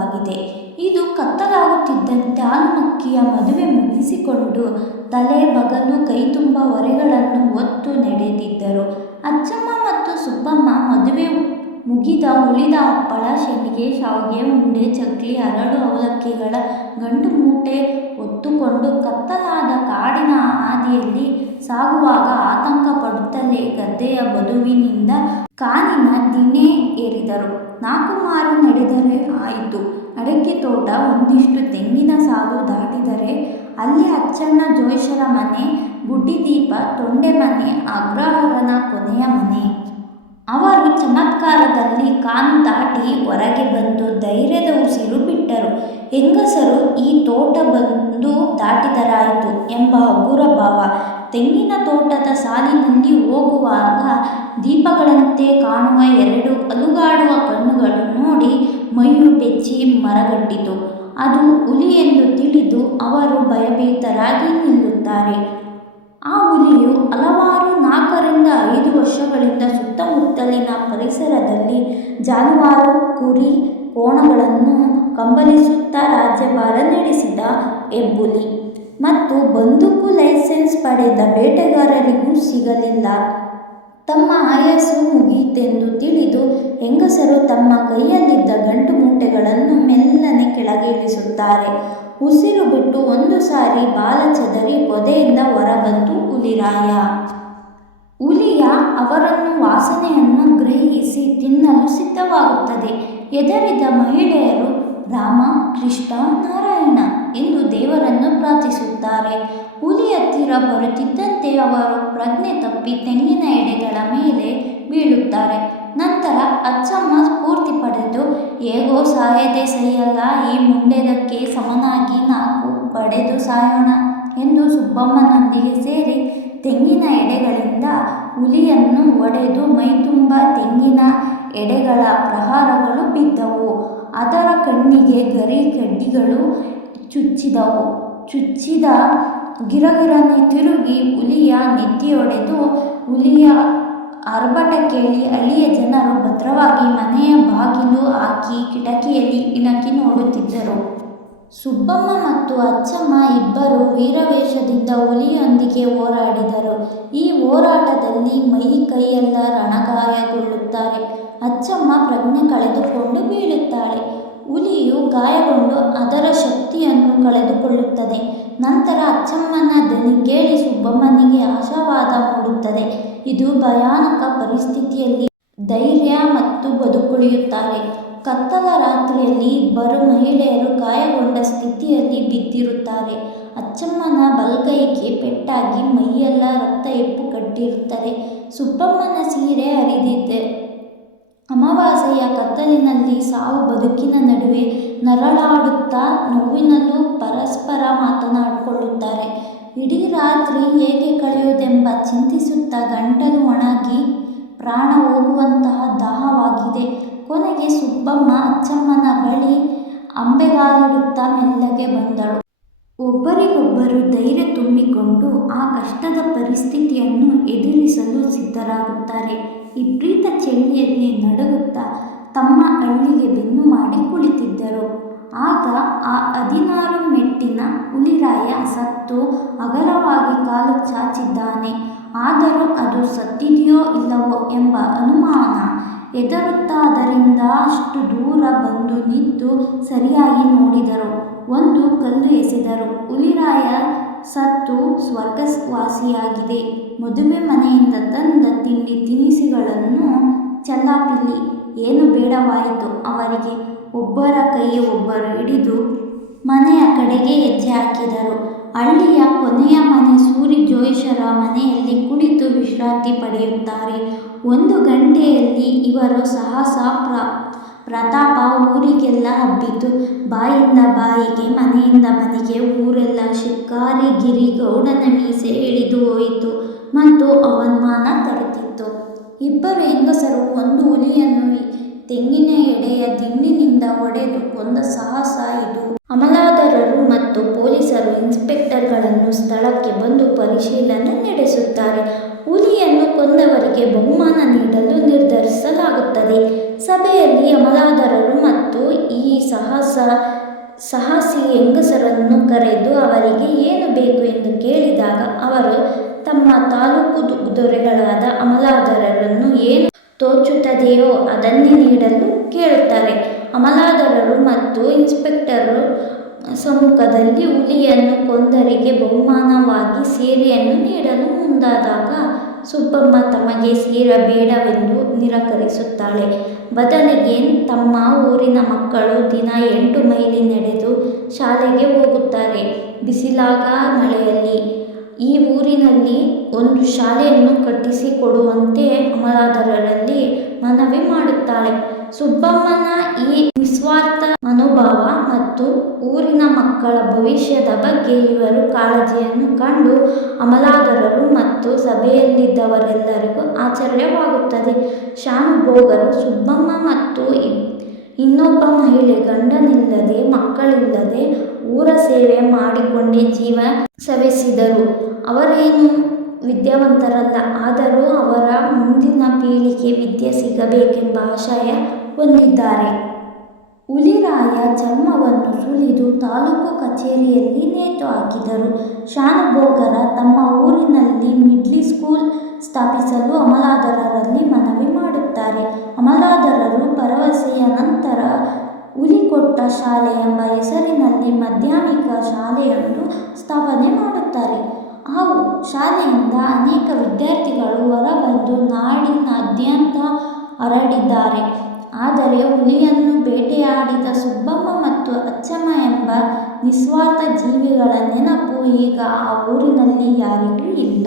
ಸಿದ್ಧವಾಗಿದೆ ಇದು ಕತ್ತಲಾಗುತ್ತಿದ್ದಂತೆ ಆಲ್ಮಕ್ಕಿಯ ಮದುವೆ ಮುಗಿಸಿಕೊಂಡು ತಲೆ ಬಗಲು ಕೈತುಂಬ ಹೊರೆಗಳನ್ನು ಹೊತ್ತು ನಡೆದಿದ್ದರು. ಅಚ್ಚಮ್ಮ ಮತ್ತು ಸುಬ್ಬಮ್ಮ ಮದುವೆ ಮುಗಿದ ಉಳಿದ ಹಪ್ಪಳ ಶೆಂಡಿಗೆ ಶಾವಿಗೆ ಮುಂಡೆ ಚಕ್ಲಿ, ಅರಳು, ಅವಲಕ್ಕಿಗಳ ಗಂಡು ಮೂಟೆ ಹೊತ್ತುಕೊಂಡು ಕತ್ತಲಾದ ಕಾಡಿನ ಹಾದಿಯಲ್ಲಿ ಸಾಗುವಾಗ ಆತಂಕ ಪಡುತ್ತಲೇ ಗದ್ದೆಯ ಬದುವಿನಿಂದ ಕಾನಿನ ದಿನೇ ಏರಿದರು. ನಾಲ್ಕು ಮಾರು ನಡೆದರೆ ಆಯಿತು. ಅಡಕೆ ತೋಟ ಒಂದಿಷ್ಟು ತೆಂಗಿನ ಸಾಲು ದಾಟಿದರೆ ಅಲ್ಲಿ ಅಚ್ಚಣ್ಣ ಜೋಯಿಸರ ಮನೆ ಬುಡ್ಡಿದೀಪ ತೊಂಡೆ ಮನೆ ಅಗ್ರಹಾರನ ಕೊನೆಯ ಮನೆ. ಅವರು ಚಮತ್ಕಾರದಲ್ಲಿ ಕಾನು ದಾಟಿ ಹೊರಗೆ ಬಂದು ಧೈರ್ಯದ ಉಸಿರು ಬಿಟ್ಟರು. ಹೆಂಗಸರು ಈ ತೋಟ ಬಂದು ದಾಟಿದರಾಯಿತು ಎಂಬ ಹಗುರ ಭಾವ. ತೆಂಗಿನ ತೋಟದ ಸಾಲಿನಲ್ಲಿ ಹೋಗುವಾಗ ದೀಪಗಳಂತೆ ಕಾಣುವ ಎರಡು ಅಲುಗಾಡುವ ಬೆಚ್ಚಿ ಮರಗಟ್ಟಿತು ಅದು ಹುಲಿ ಎಂದು ತಿಳಿದು ಅವರು ಭಯಭೀತರಾಗಿ ನಿಲ್ಲುತ್ತಾರೆ. ಆ ಹುಲಿಯು ಹಲವಾರು ನಾಲ್ಕರಿಂದ ಐದು ವರ್ಷಗಳಿಂದ ಸುತ್ತಮುತ್ತಲಿನ ಪರಿಸರದಲ್ಲಿ ಜಾನುವಾರು, ಕುರಿ, ಕೋಣಗಳನ್ನು ಕಂಬಲಿಸುತ್ತಾ ರಾಜ್ಯಭಾರ ನಡೆಸಿದ ಹೆಬ್ಬುಲಿ ಮತ್ತು ಬಂದೂಕು ಲೈಸೆನ್ಸ್ ಪಡೆದ ಬೇಟೆಗಾರರಿಗೂ ಸಿಗಲಿಲ್ಲ. ತಮ್ಮ ಆಯಸ್ಸು ಮುಗಿಯಿತೆಂದು ತಿಳಿದು ಹೆಂಗಸರು ತಮ್ಮ ಕೈಯಲ್ಲಿದ್ದ ಗಂಟು ಮೂಟೆಗಳನ್ನು ಮೆಲ್ಲನೆ ಕೆಳಗೆ ಇಳಿಸುತ್ತಾರೆ. ಉಸಿರು ಬಿಟ್ಟು ಒಂದು ಸಾರಿ ಬಾಲ ಚದರಿ ಪೊದೆಯಿಂದ ಹೊರಬಂತು ಹುಲಿರಾಯ ಹುಲಿಯ ಅವರನ್ನು ವಾಸನೆಯನ್ನು ಗ್ರಹಿಸಿ ತಿನ್ನಲು ಸಿದ್ಧವಾಗುತ್ತದೆ. ಎದರಿದ ಮಹಿಳೆಯರು, ರಾಮ, ಕೃಷ್ಣ, ನಾರಾಯಣ ಎಂದು ದೇವರನ್ನು ಪ್ರಾರ್ಥಿಸುತ್ತಾರೆ. ಹುಲಿ ಹತ್ತಿರ ಬರುತ್ತಿದ್ದಂತೆ ಅವರು ಪ್ರಜ್ಞೆ ತಪ್ಪಿ ತೆಂಗಿನ ಎಡೆಗಳ ಮೇಲೆ ಬೀಳುತ್ತಾರೆ. ನಂತರ ಅಚ್ಚಮ್ಮ ಸ್ಫೂರ್ತಿ ಪಡೆದು, ಹೇಗೋ ಸಾಯದೆ ಸರಿಯಲ್ಲ, ಈ ಮುಂಡೆದಕ್ಕೆ ಸಮನಾಗಿ ನಾಲ್ಕು ಬಡೆದು ಸಾಯೋಣ ಎಂದು ಸುಬ್ಬಮ್ಮನೊಂದಿಗೆ ಸೇರಿ ತೆಂಗಿನ ಎಡೆಗಳಿಂದ ಹುಲಿಯನ್ನು ಒಡೆದು ಮೈತುಂಬ ತೆಂಗಿನ ಎಡೆಗಳ ಪ್ರಹಾರಗಳು ಬಿದ್ದವು. ಅದರ ಕಣ್ಣಿಗೆ ಗರಿ ಕಡ್ಡಿಗಳು ಚುಚ್ಚಿದವು. ಚುಚ್ಚಿದ ಗಿರಗಿರನೆ ತಿರುಗಿ ಹುಲಿಯ ಒಡೆದು ಹುಲಿಯ ಆರ್ಭಟ ಕೇಳಿ ಅಲ್ಲಿಯ ಜನರು ಭದ್ರವಾಗಿ ಮನೆಯ ಬಾಗಿಲು ಹಾಕಿ ಕಿಟಕಿಯಲ್ಲಿ ಇಣಕಿ ನೋಡುತ್ತಿದ್ದರು. ಸುಬ್ಬಮ್ಮ ಮತ್ತು ಅಚ್ಚಮ್ಮ ಇಬ್ಬರು ವೀರವೇಷದಿಂದ ಹುಲಿಯೊಂದಿಗೆ ಹೋರಾಡಿದರು. ಈ ಹೋರಾಟದಲ್ಲಿ ಮೈ ಕೈಯೆಲ್ಲ ರಣಗಾಯಗೊಳ್ಳುತ್ತಾರೆ. ಅಚ್ಚಮ್ಮ ಪ್ರಜ್ಞೆ ಕಳೆದುಕೊಂಡು ಬೀಳುತ್ತಾಳೆ. ಹುಲಿಯು ಗಾಯಗೊಂಡು ಅದರ ಶಕ್ತಿಯನ್ನು ಕಳೆದುಕೊಳ್ಳುತ್ತದೆ. ನಂತರ ಅಚ್ಚಮ್ಮನ ದನಿ ಕೇಳಿ ಸುಬ್ಬಮ್ಮನಿಗೆ ಆಶಾವಾದ ಮೂಡುತ್ತದೆ. ಇದು ಭಯಾನಕ ಪರಿಸ್ಥಿತಿಯಲ್ಲಿ ಧೈರ್ಯ ಮತ್ತು ಬದುಕುಳಿಯುತ್ತಾರೆ. ಕತ್ತಲ ರಾತ್ರಿಯಲ್ಲಿ ಇಬ್ಬರು ಮಹಿಳೆಯರು ಗಾಯಗೊಂಡ ಸ್ಥಿತಿಯಲ್ಲಿ ಬಿದ್ದಿರುತ್ತಾರೆ. ಅಚ್ಚಮ್ಮನ ಬಲಗೈಗೆ ಪೆಟ್ಟಾಗಿ ಮೈಯೆಲ್ಲ ರಕ್ತ ಎಪ್ಪು ಕಟ್ಟಿರುತ್ತದೆ. ಸುಬ್ಬಮ್ಮನ ಸೀರೆ ಹರಿದಿದ್ದೆ ಅಮಾವಾಸ್ಯೆಯ ಕತ್ತಲಿನಲ್ಲಿ ಸಾವು ಬದುಕಿನ ನಡುವೆ ನರಳಾಡುತ್ತಾ ನೋವಿನಲ್ಲೂ ಪರಸ್ಪರ ಮಾತನಾಡಿಕೊಳ್ಳುತ್ತಾರೆ. ಇಡೀ ರಾತ್ರಿ ಹೇಗೆ ಕಳೆಯುವುದೆಂಬ ಚಿಂತಿಸುತ್ತಾ ಗಂಟಲು ಒಣಗಿ ಪ್ರಾಣ ಹೋಗುವಂತಹ ದಾಹವಾಗಿದೆ. ಕೊನೆಗೆ ಸುಬ್ಬಮ್ಮ ಅಚ್ಚಮ್ಮನ ಬಳಿ ಅಂಬೆಗಾಲಿಡುತ್ತಾ ಮೆಲ್ಲಗೆ ಬಂದಳು. ಒಬ್ಬರಿಗೊಬ್ಬರು ಧೈರ್ಯ ತುಂಬಿಕೊಂಡು ಆ ಕಷ್ಟದ ಪರಿಸ್ಥಿತಿಯನ್ನು ಎದುರಿಸಲು ಸಿದ್ಧರಾಗುತ್ತಾರೆ. ವಿಪರೀತ ಚಳಿಯಲ್ಲಿ ನಡುಗುತ್ತಾ ತಮ್ಮ ಹಳ್ಳಿಗೆ ಬೆನ್ನು ಮಾಡಿ ಕುಳಿತಿದ್ದರು. ಆಗ ಆ ಹದಿನಾರು ಮೆಟ್ಟಿನ ಹುಲಿರಾಯ ಸತ್ತು ಅಗಲವಾಗಿ ಕಾಲು ಚಾಚಿದ್ದಾನೆ. ಆದರೂ ಅದು ಸತ್ತಿದೆಯೋ ಇಲ್ಲವೋ ಎಂಬ ಅನುಮಾನ ಎದುರುತ್ತಾದರಿಂದ ಅಷ್ಟು ದೂರ ಬಂದು ನಿಂತು ಸರಿಯಾಗಿ ನೋಡಿದರು. ಒಂದು ಕಲ್ಲು ಎಸೆದರು. ಹುಲಿರಾಯ ಸತ್ತು ಸ್ವರ್ಗವಾಸಿಯಾಗಿದೆ. ಮದುವೆ ಮನೆಯಿಂದ ತಂದ ತಿಂಡಿ ತಿನಿಸುಗಳನ್ನು ಚೆಲ್ಲಾಪಿಲ್ಲಿ. ಏನು ಬೇಡವಾಯಿತು ಅವರಿಗೆ. ಒಬ್ಬರ ಕೈ ಒಬ್ಬರು ಹಿಡಿದು ಮನೆಯ ಕಡೆಗೆ ಹೆಜ್ಜೆ ಹಾಕಿದರು. ಹಳ್ಳಿಯ ಕೊನೆಯ ಮನೆ ಸೂರಿ ಜೋಯಿಸರ ಮನೆಯಲ್ಲಿ ಕುಳಿತು ವಿಶ್ರಾಂತಿ ಪಡೆಯುತ್ತಾರೆ. ಒಂದು ಗಂಟೆಯಲ್ಲಿ ಇವರು ಸಾಹಸ ಪ್ರ, ಪ್ರತಾಪ ಊರಿಗೆಲ್ಲ ಹಬ್ಬಿತು ಬಾಯಿಂದ ಬಾಯಿಗೆ, ಮನೆಯಿಂದ ಮನೆಗೆ ಊರೆಲ್ಲ ಶಿಕಾರಿಗಿರಿ ಗೌಡನ ಮೀಸೆ ಇಳಿದು ಹೋಯಿತು ಮತ್ತು ಅವಮಾನ ತರುತ್ತಿತ್ತು. ಇಬ್ಬರು ಹೆಂಗಸರು ಒಂದು ಹುಲಿಯನ್ನು ತೆಂಗಿನ ಎಡೆಯ ದಿಂಡಿನಿಂದ ಹೊಡೆದು ಕೊಂದ ಸಾಹಸ ಇದು. ಅಮಲಾದಾರರು ಮತ್ತು ಪೊಲೀಸರು ಇನ್ಸ್ಪೆಕ್ಟರ್ಗಳನ್ನು ಸ್ಥಳಕ್ಕೆ ಬಂದು ಪರಿಶೀಲನೆ ನಡೆಸುತ್ತಾರೆ. ಹುಲಿಯನ್ನು ಕೊಂದವರಿಗೆ ಬಹುಮಾನ ನೀಡಲು ನಿರ್ಧರಿಸಲಾಗುತ್ತದೆ. ಸಭೆಯಲ್ಲಿ ಅಮಲಾದಾರರು ಮತ್ತು ಈ ಸಾಹಸ, ಸಾಹಸಿ ಹೆಂಗಸರನ್ನು ಕರೆದು ಅವರಿಗೆ ಏನು ಬೇಕು ಎಂದು ಕೇಳಿದಾಗ ಅವರು ತಮ್ಮ ತಾಲೂಕು ದೊರೆಗಳಾದ ಅಮಲಾದರರನ್ನು ಏನು ತೋಚುತ್ತದೆಯೋ ಅದನ್ನೇ ನೀಡಲು ಕೇಳುತ್ತಾರೆ. ಅಮಲಾದರರು ಮತ್ತು ಇನ್ಸ್ಪೆಕ್ಟರು ಸಮ್ಮುಖದಲ್ಲಿ ಹುಲಿಯನ್ನು ಕೊಂದರಿಗೆ ಬಹುಮಾನವಾಗಿ ಸೀರೆಯನ್ನು ನೀಡಲು ಮುಂದಾದಾಗ ಸುಬ್ಬಮ್ಮ ತಮಗೆ ಸೀರೆ ಬೇಡವೆಂದು ನಿರಾಕರಿಸುತ್ತಾಳೆ. ಬದಲಿಗೆ ತಮ್ಮ ಊರಿನ ಮಕ್ಕಳು ದಿನ ಎಂಟು ಮೈಲಿ ನಡೆದು ಶಾಲೆಗೆ ಹೋಗುತ್ತಾರೆ. ಬಿಸಿಲಾಗ ಮಳೆಯಲ್ಲಿ ಈ ಊರಿನಲ್ಲಿ ಒಂದು ಶಾಲೆಯನ್ನು ಕಟ್ಟಿಸಿಕೊಡುವಂತೆ ಅಮಲಾದರರಲ್ಲಿ ಮನವಿ ಮಾಡುತ್ತಾಳೆ. ಸುಬ್ಬಮ್ಮನ ಈ ನಿಸ್ವಾರ್ಥ ಮನೋಭಾವ ಮತ್ತು ಊರಿನ ಮಕ್ಕಳ ಭವಿಷ್ಯದ ಬಗ್ಗೆ ಇವರು ಕಾಳಜಿಯನ್ನು ಕಂಡು ಅಮಲಾದರರು ಮತ್ತು ಸಭೆಯಲ್ಲಿದ್ದವರೆಲ್ಲರಿಗೂ ಆಶ್ಚರ್ಯವಾಗುತ್ತದೆ. ಶಾನುಭೋಗರು ಸುಬ್ಬಮ್ಮ ಮತ್ತು ಇನ್ನೊಬ್ಬ ಮಹಿಳೆ ಗಂಡನಿಲ್ಲದೆ, ಮಕ್ಕಳಿಲ್ಲದೆ ಊರ ಸೇವೆ ಮಾಡಿಕೊಂಡೇ ಜೀವ ಸವೆಸಿದರು. ಅವರೇನು ವಿದ್ಯಾವಂತರಲ್ಲ, ಆದರೂ ಅವರ ಮುಂದಿನ ಪೀಳಿಗೆ ವಿದ್ಯೆ ಸಿಗಬೇಕೆಂಬ ಆಶಯ ಹೊಂದಿದ್ದಾರೆ. ಹುಲಿರಾಯ ಚರ್ಮವನ್ನು ಸುಲಿದು ತಾಲೂಕು ಕಚೇರಿಯಲ್ಲಿ ನೇತು ಹಾಕಿದರು. ಶಾನುಭೋಗರ ತಮ್ಮ ಊರಿನಲ್ಲಿ ಮಿಡ್ಲಿ ಸ್ಕೂಲ್ ಸ್ಥಾಪಿಸಲು ಅಮಲಾದರರಲ್ಲಿ ಮನವಿ ಮಾಡುತ್ತಾರೆ. ಅಮಲಾದರರು ಭರವಸೆಯ ನಂತರ ಹುಲಿಕೊಟ್ಟ ಶಾಲೆ ಎಂಬ ಹೆಸರಿನಲ್ಲಿ ಮಾಧ್ಯಮಿಕ ಶಾಲೆಯನ್ನು ಸ್ಥಾಪನೆ ಮಾಡುತ್ತಾರೆ. ಆ ಶಾಲೆಯಿಂದ ಅನೇಕ ವಿದ್ಯಾರ್ಥಿಗಳು ಹೊರಬಂದು ನಾಡಿನಾದ್ಯಂತ ಹರಡಿದ್ದಾರೆ. ಆದರೆ ಹುಲಿಯನ್ನು ಬೇಟೆಯಾಡಿದ ಸುಬ್ಬಮ್ಮ ಮತ್ತು ಅಚ್ಚಮ್ಮ ಎಂಬ ನಿಸ್ವಾರ್ಥ ಜೀವಿಗಳ ನೆನಪು ಈಗ ಆ ಊರಿನಲ್ಲಿ ಯಾರಿಗೂ ಇಲ್ಲ.